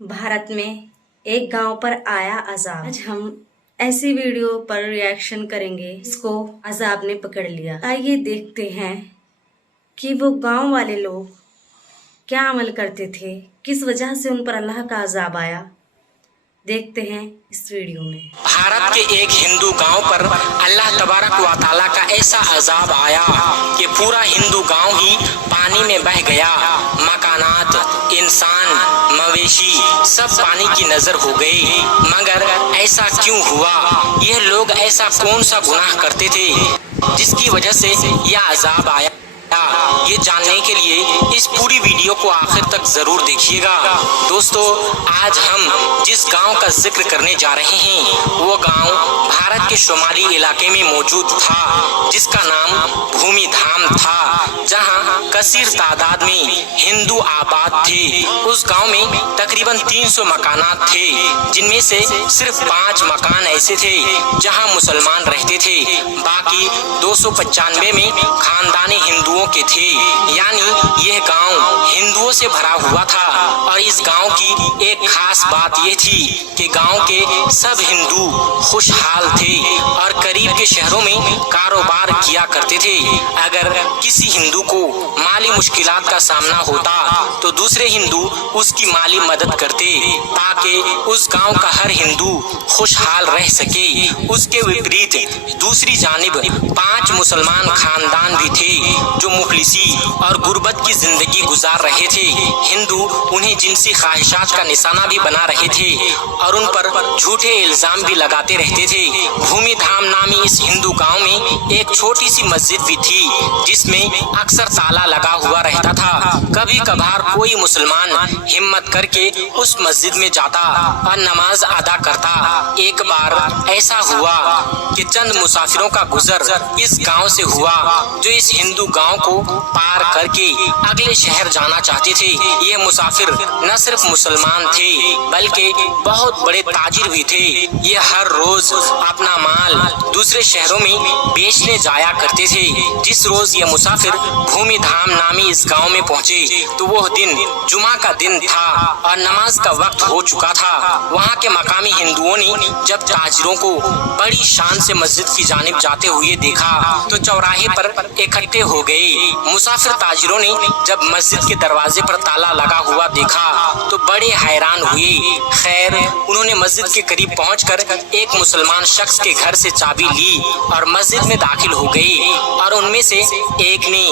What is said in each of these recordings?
भारत में एक गांव पर आया अजाब। आज हम ऐसी वीडियो पर रिएक्शन करेंगे इसको अजाब ने पकड़ लिया। आइए देखते हैं कि वो गांव वाले लोग क्या अमल करते थे, किस वजह से उन पर अल्लाह का अजाब आया। देखते हैं इस वीडियो में। भारत के एक हिंदू गांव पर अल्लाह तबारक व तआला का ऐसा अजाब आया कि पूरा हिंदू गांव ही पानी में बह गया। मकानात, इंसान, मवेशी सब पानी की नजर हो गए। मगर ऐसा क्यों हुआ? यह लोग ऐसा कौन सा गुनाह करते थे जिसकी वजह से यह अजाब आया? ये जानने के लिए इस पूरी वीडियो को आखिर तक जरूर देखिएगा। दोस्तों, आज हम जिस गांव का जिक्र करने जा रहे हैं वो गांव भारत के शुमाली इलाके में मौजूद था, जिसका नाम भूमि धाम था, जहां कसीर तादाद में हिंदू आबाद थे। उस गांव में तकरीबन 300 मकानात थे, जिनमें से सिर्फ 5 मकान ऐसे थे जहां मुसलमान रहते थे। बाकी 295 में खानदानी हिंदुओं के थे। यानी यह गांव हिंदुओं से भरा हुआ था। और इस गांव की एक खास बात यह थी कि गांव के सब हिंदू खुशहाल थे और करीब के शहरों में कारोबार किया करते थे। अगर किसी हिंदू को माली मुश्किलात का सामना होता तो दूसरे हिंदू उसकी माली मदद करते ताकि उस गांव का हर हिंदू खुशहाल रह सके। उसके विपरीत दूसरी जानिब 5 मुसलमान खानदान भी थे जो मुफलिसी और गुर्बत की जिंदगी गुजार रहे थे। हिंदू उन्हें जिनसी ख्वाहिशात का निशाना भी बना रहे थे और उन पर झूठे इल्जाम भी लगाते रहते थे। भूमि धाम नामी इस हिंदू गांव में एक छोटी सी मस्जिद भी थी, जिसमें अक्सर ताला लगा हुआ रहता था। कभी कभार कोई मुसलमान हिम्मत करके उस मस्जिद में जाता और नमाज अदा करता। एक बार ऐसा हुआ कि चंद मुसाफिरों का गुजर इस गांव से हुआ, जो इस हिंदू गांव को पार करके अगले शहर जाना चाहते थे। ये मुसाफिर न सिर्फ मुसलमान थे बल्कि बहुत बड़े ताजिर भी थे। ये हर रोज अपना माल दूसरे शहरों में बेचने जाया करते थे। जिस रोज ये मुसाफिर भूमि धाम नामी इस गांव में पहुंचे तो वह दिन जुमा का दिन था और नमाज का वक्त हो चुका था। वहाँ के मकामी हिंदुओं ने जब ताजिरों को बड़ी शान से मस्जिद की जानिब जाते हुए देखा तो चौराहे पर इकट्ठे हो गए। मुसाफिर ताजिरों ने जब मस्जिद के दरवाजे पर ताला लगा हुआ देखा तो बड़े हैरान हुए। खैर, उन्होंने मस्जिद के करीब पहुंचकर एक मुसलमान शख्स के घर से चाबी ली और मस्जिद में दाखिल हो गए और उनमें से एक ने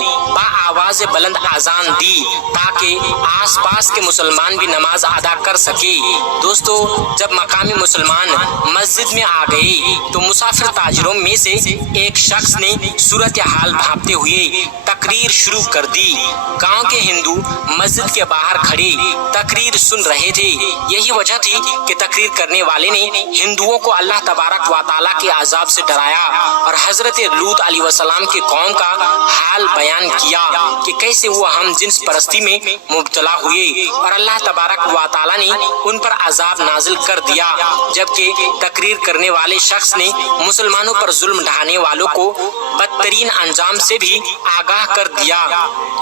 आवाज बुलंद आजान दी ताकि आसपास के मुसलमान भी नमाज अदा कर सके। दोस्तों, जब मकामी मुसलमान मस्जिद में आ गए तो मुसाफिर ताजिरों में से एक शख्स ने सूरत हाल भांपते हुए तकरीर शुरू कर दी। गांव के हिंदू मस्जिद के बाहर खड़े तकरीर सुन रहे थे। यही वजह थी कि तकरीर करने वाले ने हिंदुओं को अल्लाह तबारक व तआला के अजाब से डराया और हजरत लूत अलैहिस्सलाम के कौम का हाल बयान किया कि कैसे वो हम जिन्स परस्ती में मुब्तला हुए और अल्लाह तबारक व तआला ने उन पर अजाब नाजिल कर दिया। जबकि तकरीर करने वाले शख्स ने मुसलमानों पर जुल्म ढाने वालों को बदतरीन अंजाम से भी आगाह कर दिया।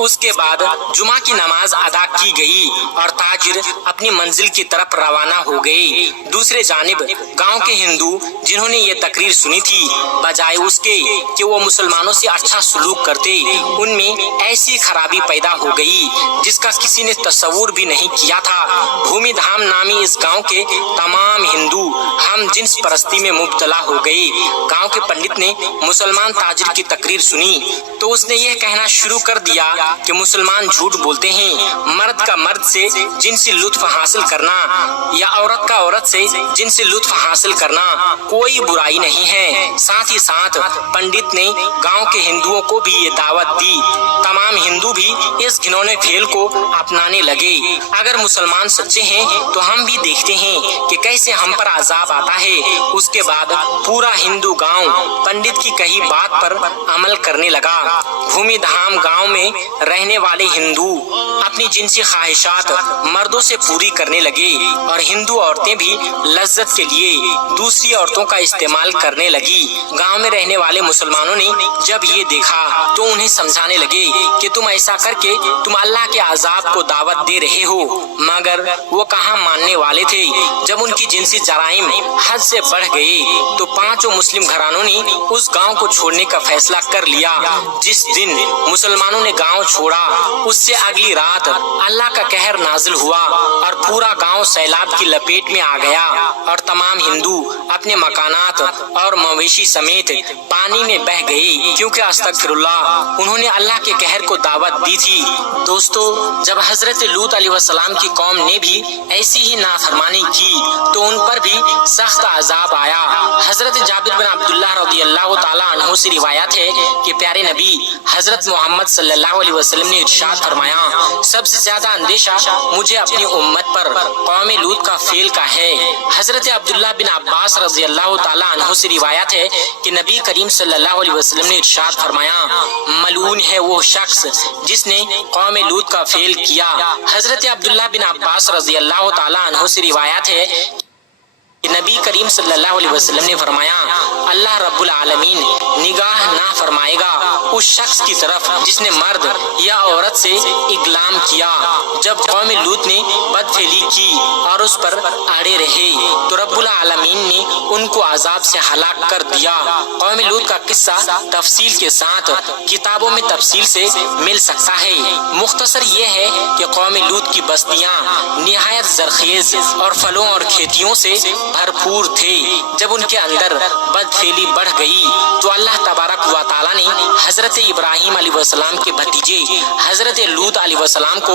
उसके बाद जुमा की नमाज अदा की गई और ताजिर अपनी मंजिल की तरफ रवाना हो गए। दूसरे जानिब गांव के हिंदू जिन्होंने ये तकरीर सुनी थी, बजाय उसके कि वो मुसलमानों से अच्छा सलूक करते, उनमें ऐसी खराबी पैदा हो गई जिसका किसी ने तस्वुर भी नहीं किया था। भूमि धाम नामी इस गांव के तमाम हिंदू हम जिन्स परस्ती में मुब्तला हो गए। गांव के पंडित ने मुसलमान ताजिर की तकरीर सुनी तो उसने यह कहना शुरू कर दिया कि मुसलमान झूठ बोलते हैं। मर्द का मर्द से जिनसी लुत्फ हासिल करना या औरत का औरत से जिनसी लुत्फ हासिल करना कोई बुराई नहीं है। साथ ही साथ पंडित ने गांव के हिंदुओं को भी ये दावत दी। तमाम हिंदू भी इस घिनौने खेल को अपनाने लगे। अगर मुसलमान सच्चे हैं तो हम भी देखते हैं कि कैसे हम पर अजाब आता है। उसके बाद पूरा हिंदू गांव पंडित की कही बात पर अमल करने लगा। भूमि धाम गांव में रहने वाले हिंदू अपनी जिनसी ख्वाहिशात मर्दों से पूरी करने लगे और हिंदू औरतें भी लज्जत के लिए दूसरी औरतों का इस्तेमाल करने लगी। गांव में रहने वाले मुसलमानों ने जब ये देखा तो उन्हें समझाने लगे कि तुम ऐसा करके तुम अल्लाह के अजाब को दावत दे रहे हो, मगर वो कहाँ मानने वाले थे। जब उनकी जिनसी जराइम हद से बढ़ गए तो पांचों मुस्लिम घरानों ने उस गांव को छोड़ने का फैसला कर लिया। जिस दिन मुसलमानों ने गांव छोड़ा उससे अगली रात अल्लाह का कहर नाजिल हुआ और पूरा गांव सैलाब की लपेट में आ गया और तमाम हिंदू अपने मकानात और मवेशी समेत पानी में बह गए, क्योंकि अस्तगफिरुल्लाह उन्होंने अल्लाह के कहर को दावत दी थी। दोस्तों, जब हजरत लूत अलैहिस्सलाम की कौम ने भी ऐसी ही नाफरमानी की तो उन पर भी सख्त अजाब आया। हजरत जाबिर बिन अब्दुल्लाह रज़ियल्लाहु ताला अन्हु से रिवायत है कि प्यारे नबी हजरत मोहम्मद सल्लल्लाहु अलैहि वसल्लम ने इरशाद फरमाया, सबसे ज्यादा अंदेशा मुझे अपनी उम्मत पर कौम लूत का फेल का है। हजरत अब्दुल्लाह बिन अब्बास रज़ियल्लाहु ताला अन्हु से रिवायत है कि नबी करीम सल्लल्लाहु अलैहि वसल्लम ने इरशाद फरमाया, मलून है वो शख्स जिसने कौम लूत का फेल किया। हजरत अब्दुल्लाह बिन अब्बास रज़ियल्लाहु ताला अन्हु से रिवायत है कि नबी करीम सल्लल्लाहु अलैहि वसल्लम ने फरमाया, अल्लाह रब्बुल आलमीन निगाह ना फरमाएगा उस शख्स की तरफ जिसने मर्द या औरत से इगलाम किया। जब कौम लूत ने बदफेली की और उस पर अड़े रहे तो रब्बुल आलमीन ने उनको अजाब से हलाक कर दिया। कौम लूत का किस्सा तफसील के साथ किताबों में तफसील से मिल सकता है। मुख्तसर ये है कि कौम लूत की बस्तियां निहायत जरखेज और फलों और खेतियों से भरपूर थे। जब उनके अंदर बदफेली बढ़ गई तो अल्लाह तबारक व तआला ने हजरत इब्राहिम अलैहिस्सलाम के भतीजे हजरत लूत अलैहिस्सलाम को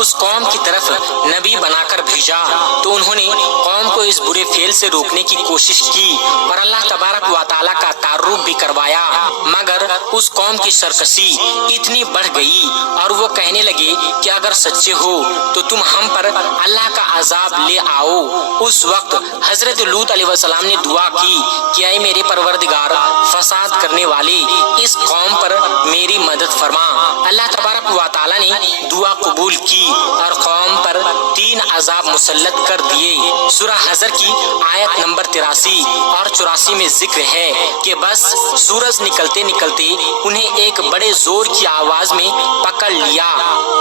उस कौम की तरफ नबी बनाकर भेजा। तो उन्होंने कौम को इस बुरे फेल से रोकने की कोशिश की और अल्लाह तबारक व तआला का तारुफ भी करवाया, मगर उस कौम की सरकशी इतनी बढ़ गई और वो कहने लगे कि अगर सच्चे हो तो तुम हम पर अल्लाह का अजाब ले आओ। उस वक्त हजरत लूत अलैहिस्सलाम ने दुआ की कि ऐ मेरे परवरदिगार, फसाद करने वाले इस कौम पर मेरी मदद फरमा। अल्लाह तबारक व तआला ने दुआ कबूल की और कौम पर 3 अजाब मुसल्लत कर दिए। सूरह हजर की आयत नंबर 83 और 84 में जिक्र है कि बस सूरज निकलते निकलते उन्हें एक बड़े जोर की आवाज में पकड़ लिया।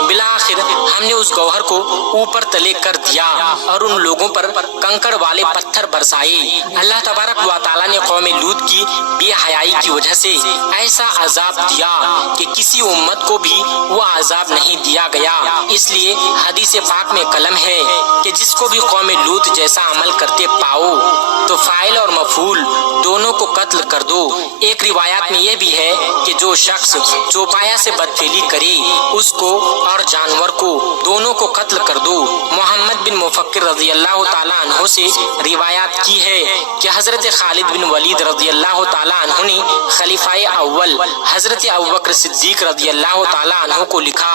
बिलाखिर हमने उस गौहर को ऊपर तले कर दिया और उन लोगों पर कंकड़ वाले पत्थर बरसाए। अल्लाह तबारक व तआला ने कौम लूत की बेहयाई की वजह से ऐसा अजाब दिया कि किसी उम्मत को भी वो अजाब नहीं दिया गया। इसलिए हदीस पाक में कलम है कि जिसको भी कौम लूत जैसा अमल करते पाओ तो फाइल और मफूल दोनों को कत्ल कर दो। एक रिवायत में यह भी है कि जो शख्स चौपाया से बदफेली करे उसको और जानवर को दोनों को कत्ल कर दो। मोहम्मद बिन मुफक्किर रज़ियल्लाहु ताला अन्हु से रिवायत की है कि हजरत खालिद बिन वलीद रज़ियल्लाहु ताला अन्हु ने खलीफाए अव्वल हजरत अबू बकर सिद्दीक रज़ियल्लाहु ताला अन्हु को लिखा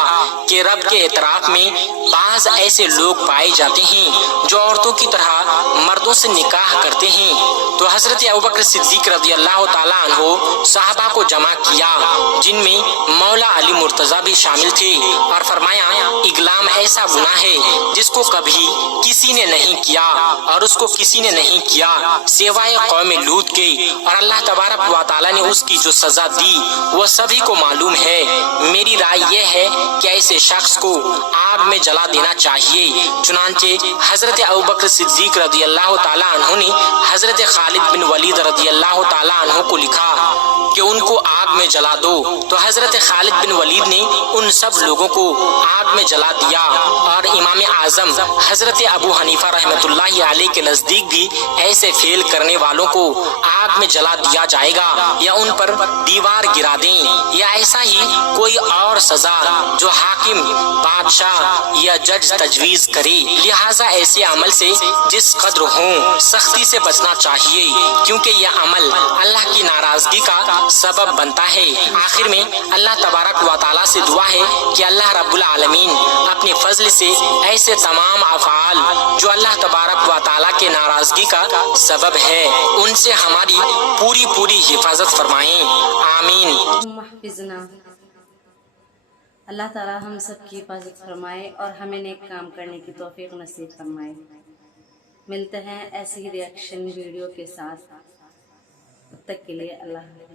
कि रब के एतराफ में बाज ऐसे लोग पाए जाते हैं जो औरतों की तरह मर्दों से निकाह करते हैं। तो हजरत अबू बकर सिद्दीक रज़ियल्लाहु ताला अन्हु साहबा को जमा किया जिनमें मौला अली मुर्तजा भी शामिल थे और फरमाया, इगलाम ऐसा गुनाह है जिसको कभी किसी ने नहीं किया और उसको किसी ने नहीं किया सिवाय कौम लूत के, और अल्लाह तबारक व तआला ने उसकी जो सजा दी वो सभी को मालूम है। मेरी राय यह है कि ऐसे शख्स को आग में जला देना चाहिए। चुनांचे हजरत अबू बकर सिद्दीक रज़ियल्लाहु ताला अन्हु ने हजरत खालिद बिन वलीद रज़ियल्लाहु ताला अन्हु को लिखा कि उनको आग में जला दो। तो हजरत खालिद बिन वलीद ने उन सब लोगों को आग में जला दिया और इमाम आजम हजरत अबू हनीफा रहमतुल्लाहि अलैह के नजदीक भी ऐसे फेल करने वालों को आग में जला दिया जाएगा या उन पर दीवार गिरा दें या ऐसा ही कोई और सजा जो हाकिम, बादशाह या जज तजवीज करे। लिहाजा ऐसे अमल से जिस कद्र हो सख्ती से बचना चाहिए, क्योंकि यह अमल अल्लाह की नाराजगी का सबब बनता है। आखिर में अल्लाह तबारक व तआला से दुआ है कि अल्लाह रब्बुल आलमीन अपने फजल से ऐसे तमाम अफ़आल जो अल्लाह तबारक व तआला के नाराजगी का सबब है उनसे हमारी पूरी हिफाजत फरमाएं। आमीन। اللہ تعالی ہم سب کی حفاظت فرمائے اور ہمیں نیک کام کرنے کی توفیق نصیب فرمائے. ملتے ہیں ایسی ہی ریئیکشن ویڈیو کے ساتھ. تب تک کے لیے اللہ حافظ.